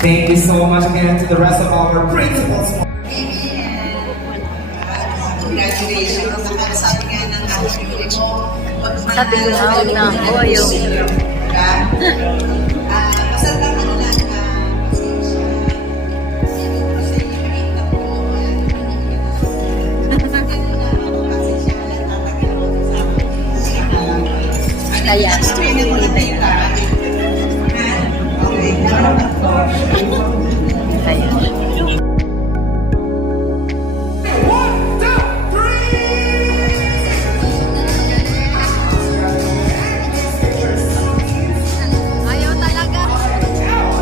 Thank you so much again to the rest of our principals. Congratulations. Sabi nga ng ating unit mo, Sabi ko na, huwag na ako. Ayaw. Basta lang ano lang, Kaya. explain mo na tayo ka. Kaya. Ayaw talaga. Ayaw talaga.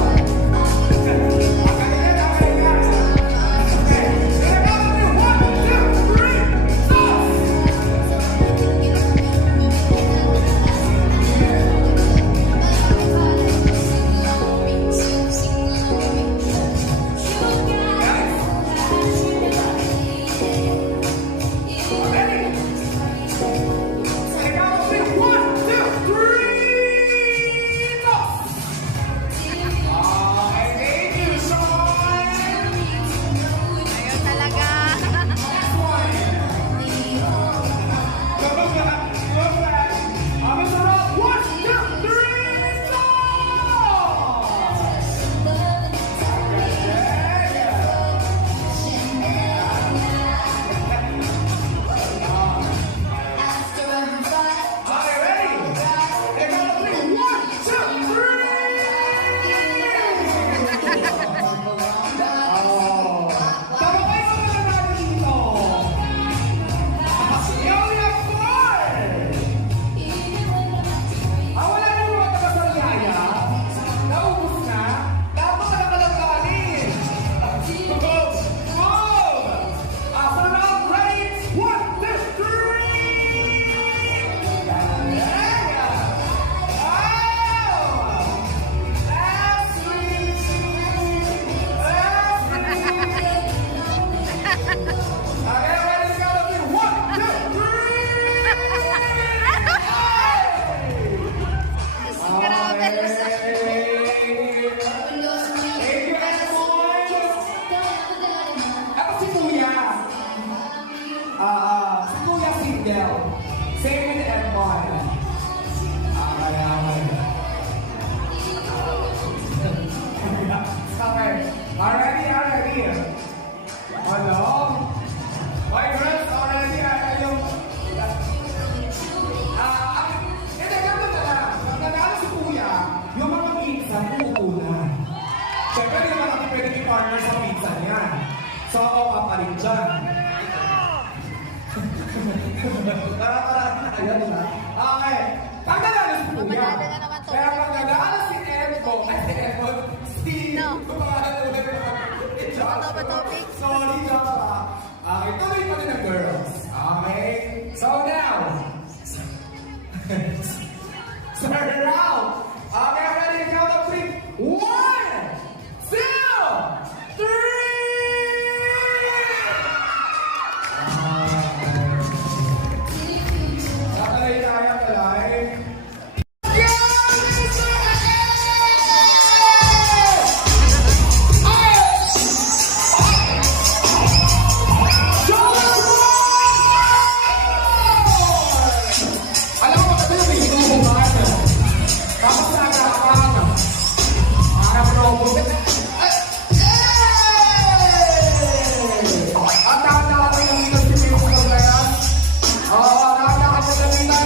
Same with M1. Already. Hello? My girls, already, hindi, ganito na lang. Pag nanalo si Kuya, yung mga pizza, puuna. Siyempre, hindi naman natin pwede partner sa pizza niya. So, ako kapalit dyan. Ayan na. Okay. Pag nanalo si Kuya, Mamadali na naman to. kaya pag nanalo si Edmo, Steve, No. kumakas ulit. Topic. Sorry, Java. Okay, tuloy pa rin ang girls. Okay? So now, start it out. Okay, ready to count up 3. 1, 2, 3! Tatalay tayo, talay. Alam mo, kasi yung hinuhuman. Tapos nagkakaroon. Parang robot. Ang nakakakita yung dito si Pino na yan. Oo, nakakakita nila.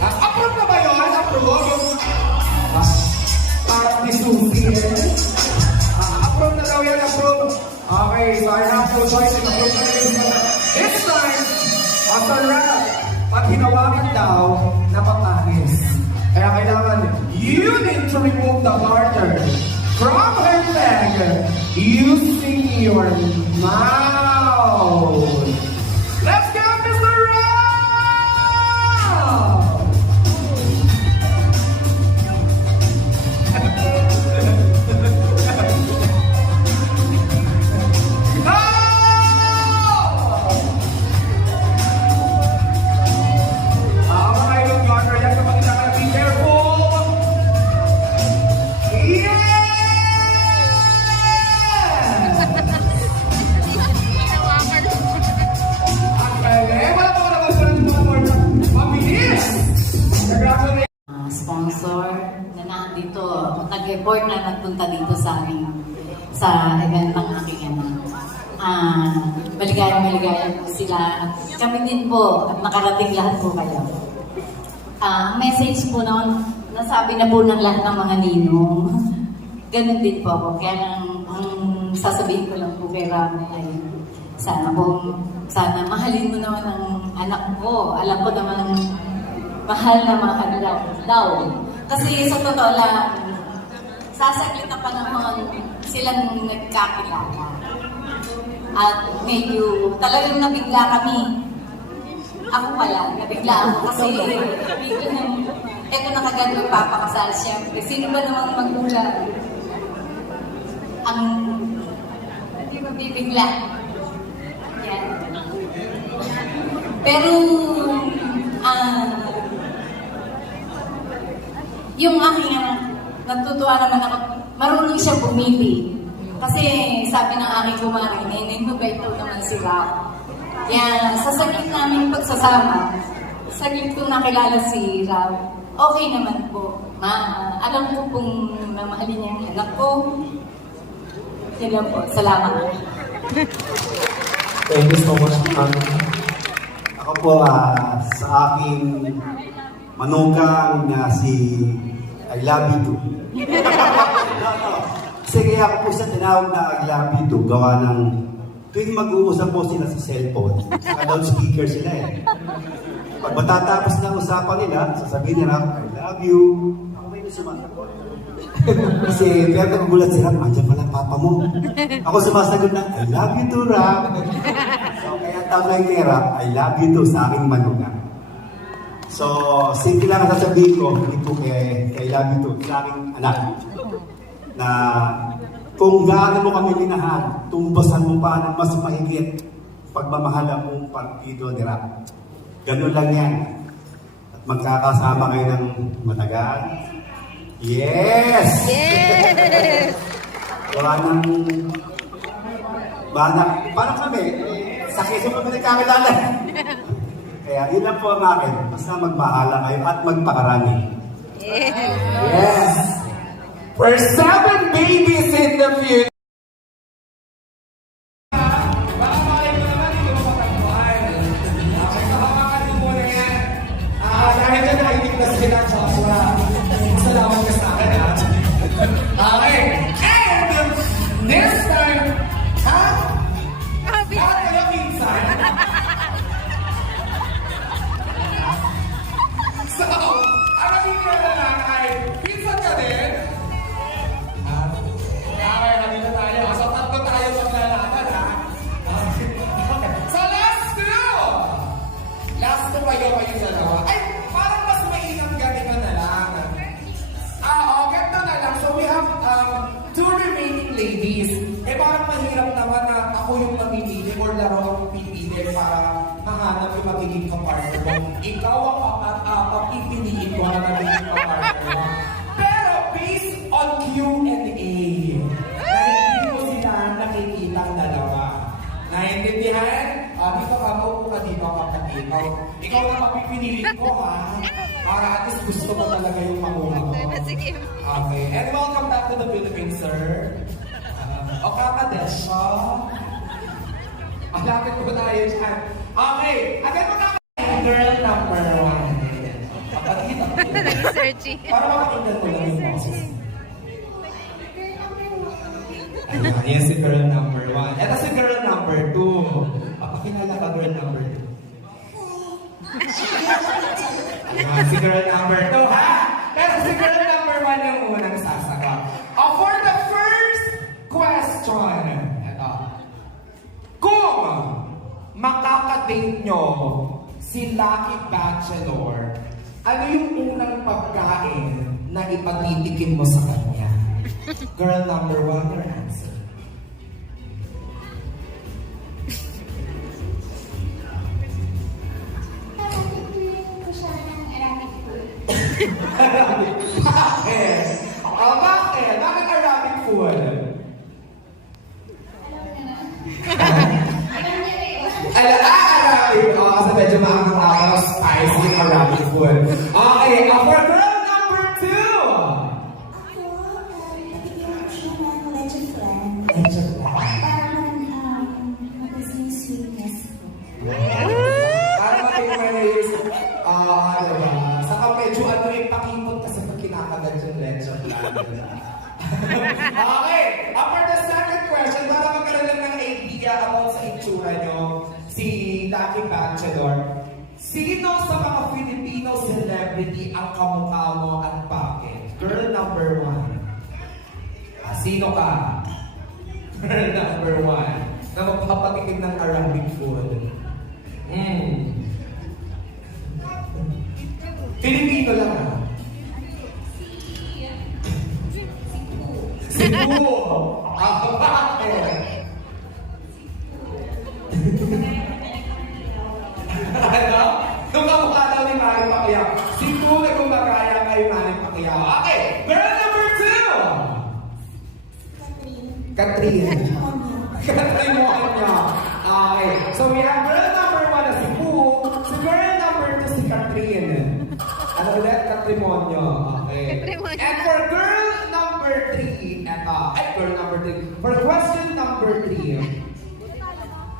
Approve na ba yun? Approve? Parang ni Susie eh. Approve na daw yan, approve. Okay, so I have no choice in approve na rin. This time, after rap, pag hinawakan daw, napakahis. Kaya kailangan, you need to remove the garter from her leg using your mouth. Let's go, Mr. Rap! Resort na nandito, nag-report na nagpunta dito sa aming sa event ng aking anak. Maligaya po sila. Kami din po, at nakarating lahat po kayo. Message po noon, nasabi na po ng lahat ng mga ninong. Ganun din po ako. Kaya ang sasabihin ko lang po kay Rami ay sana mahalin mo naman ang anak mo. Alam ko naman mahal daw. Kasi sa totoo lang, sasaglit na panahon silang nagkakilala. At medyo talagang nabigla kami. Ako pala, nabigla ako kasi eto na kagad magpapakasal. Siyempre, sino ba namang magulang ang hindi mabibigla? Yan. Pero, yung aking anak, natutuwa naman ako, marunong siya pumili. Kasi sabi ng aking kumari, mabait daw naman si Rao. Kaya sa saglit namin pagsasama, saglit kong nakilala si Rao, okay naman po. Alam ko pong mamahalin niya ang anak ko. Yan lang po. Salamat. Thank you so much, ma'am. Ako po, sa aking manugang na si I love you too. Kasi kaya ako po sa tinawag na I love you too, gawa ng tuwing mag-uusap po sila sa cellphone, sa loudspeaker sila eh. Pag matatapos na usapan nila, sasabihin nila, I love you. Ako may sumasagot. Kasi kaya nagugulat si Ram, andyan pala papa mo. Ako sumasagot na, I love you too, Ram. So kaya tamay kay Ram, I love you too sa aking manugang. So, simple lang ang sasabihin ko, hindi po kay love you too, sa aking anak. Na kung gaano mo kami minahal, tumbasan mo pa ng mas mahigit pagmamahal ang partido ni Ram. Ganun lang yan. At magkakasama kayo ng matagal. Yes! Yes! Parang kami, sa Quezon kami nagkakilala. Kaya yun lang po ang akin. Basta magmahala kayo at magpakarami. Yes! For 7 babies in the future. Baka malay mo naman, hindi mo matagpuan. Okay, kahawakan mo muna yan. Dahil dyan nakikip na sila, Joshua. Salamat ka sa akin, ha? Okay. And this time, ha? Kaya minsan. So, alamin ko na lang ay, minsan ka din. Okay, nandito tayo. So, tatlo tayo maglalaban, ha? Okay. So, last two! Last two kayo dalawa. Ay, parang mas mainam ganito na lang. Ganito na lang. So, we have two remaining ladies. Eh, parang mahirap naman na ako yung namimili or laro ang pipili para mahanap yung magiging kapartner mo. Ikaw ang papipiliin ko na magiging kapartner mo. Pero, based on Q&A, dahil hindi mo sila nakikita ang dalawa. Naintindihan? Dito ka, maupo ka dito kapatid. Ikaw na papipiliin ko, ha? Para at least gusto mo talaga yung makuha mo. Sige. Okay, and welcome back to the Philippines, sir. Okama-desha. Malapit ko ba tayo dyan? Okay, agad mo na girl number 1. Kapatid, Nag-searchy. para makakinggan mo lang yung boses. Ayan, yan si girl number 1. Ito si girl number 2. Papakilala ka girl number 2. Ayan, si girl number 2, ha? Pero si girl number 1 yung unang sasagot. For the first question, ito. Kung makakadate nyo si Lucky Bachelor, ano yung unang pagkain na ipagtitikin mo sa kanya? Girl number 1, your answer. Bakit? Bakit? Bakit Arabic food? Arabic. Kasi medyo makakatawa, spicy Arabic food. Okay, for girl number 2, yung lechon plan. Okay, for the second question, para magkaroon lang ng idea about sa itsura nyo, si Lucky Bachelor, sino sa mga Filipino celebrity ang kamukha mo at bakit? Girl number 1. Sino ka? Girl number 1 na magpapatikim ng Arabic food. Filipino lang ah. Cebu! Bakit? Ano? Nung kamukha daw ni Manny Pacquiao. Cebu na gumagaya kay Manny Pacquiao. Okay, girl number 2! Catherine. Catherine Moanya. Okay, so we have girl number 1 na Cebu. Si girl number 2 si Catherine. Ano ulit? Catherine Moanya. Okay. And for girl number 3, girl number 3. For question number 3,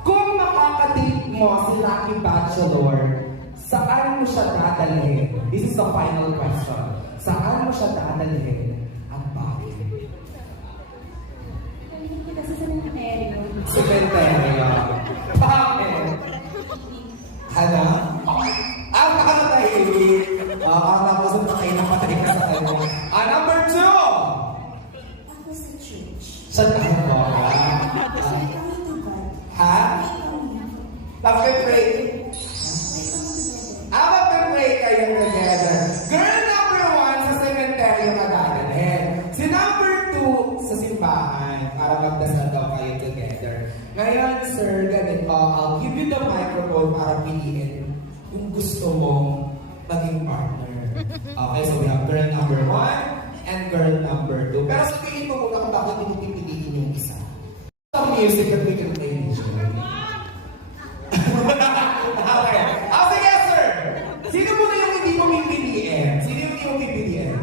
kung makakadate mo si Lucky Bachelor, saan mo siya dadalhin? This is the final question. Saan mo siya dadalhin? At bakit? Cementerio. Bakit? Hala? Nakakatahimik. Tapos ang patay na patay ka sa kanya. Number 2! Ako sa church. Saan ka ba? Kasi kami tubad. Ha? Mag-pray? Mag-pray kayo together. Girl number 1 sa cemetery ka dadalhin. Si number 2 sa simbahan para magdasal daw kayo together. Ngayon, sir, ganito, I'll give you the microphone para piliin kung gusto mong maging partner. Okay, so we have girl number 1 and girl number 2. Pero sabihin mo muna kung bakit hindi pipiliin yung isa. Some music that we can play music. Okay. Sige, sir! Sino muna yung hindi mo pipiliin? Sino yung hindi mo pipiliin?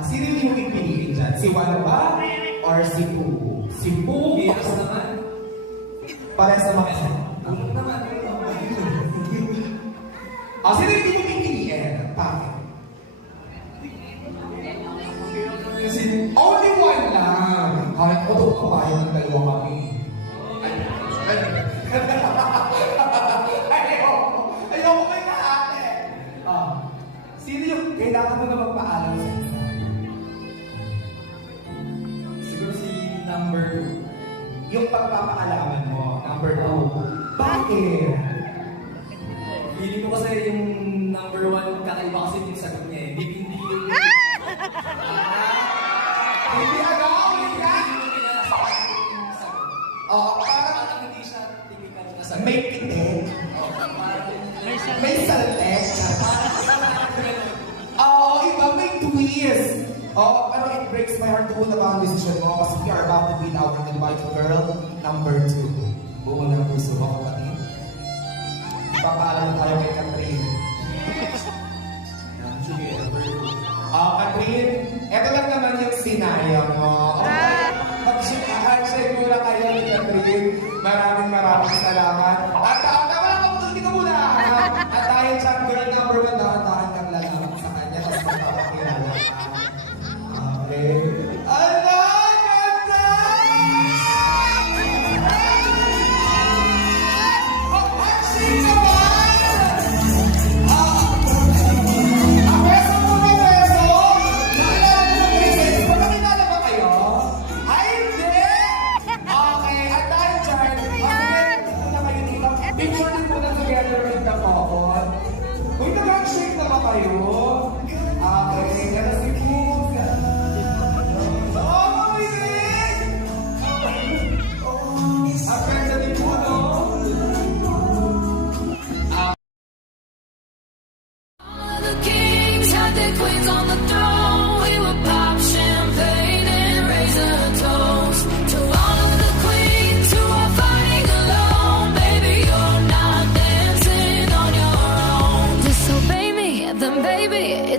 Sino yung hindi mo pipiliin dyan? Si Juan ba? Or si Poo? Si Poo? Yes naman. Para sa mga Poo naman. Sino yung hindi mo pipiliin? Bakit? Only one lang. Kahit ko daw kabayan ng dalawa kami. Ayoko may kaate. Sino yung kailangan mo na magpaalam sa isa? Siguro si number 2. Yung pagpapaalaman mo, number 2. Bakit? Feeling ko kasi yung number 1, kakaiba kasi yung sagot niya eh. Hindi Hindi agaw, hindi ka? parang hindi siya typical na sagot. May pitik. May saltek. Iba may twist. Pero it breaks my heart to put about this decision mo kasi we are about to beat our invited girl number 2. Buo ng puso mo, kapatid. Papaalam tayo kay Catherine. Sige, number 2. Catherine, eto lang naman yung sinaya mo. Okay, mag-handshake muna kayo ni Catherine. Maraming salamat. At tama na kung hindi ka muna. At tayo dyan, girl number 1, dahan-dahan kang lalapit sa kanya. Tapos magpapakilala ka. Okay. Ala! Ganda! Mag-handshake ka ba? Beso muna, beso! Nakilala mo yung princess? Magkakilala ba kayo? Ay, hindi! Okay, at tayo dyan. Muna kayo dito. Picture din muna together with the couple. Uy, nag-handshake na ba kayo? Okay, kaya si Puga. Oh, mamilig! Ang ganda ni Puno. The kings had their queens on the throne. We would pop champagne and raise a toast to all of the queens who are fighting alone. Baby, you're not dancing on your own. Disobey me, then baby,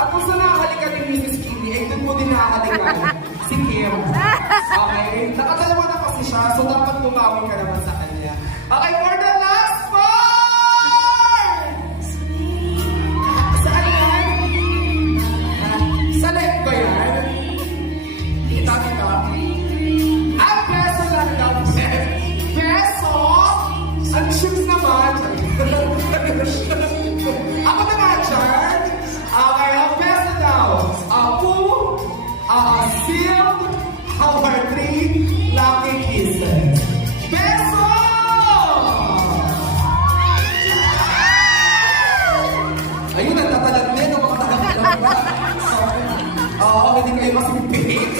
At kung saan nakakalikan ni Mrs. Kitty, eh doon mo din nakakalikan si Kim. Okay? Nakadalawa na kasi siya, so dapat bumawi ka naman sa kanya. Okay, for the last part! Saan yan? Sa leg ba yan? Kita. Ang peso lang daw, peso! Ang shoes naman! Ako na nga dyan! Okay, ang peso daw. Apu, sealed, Howard 3, Lucky Kisses. Peso! Ayun, nagtatalag din. Ang mga talag-talag. Oo, hindi kayo kasi big.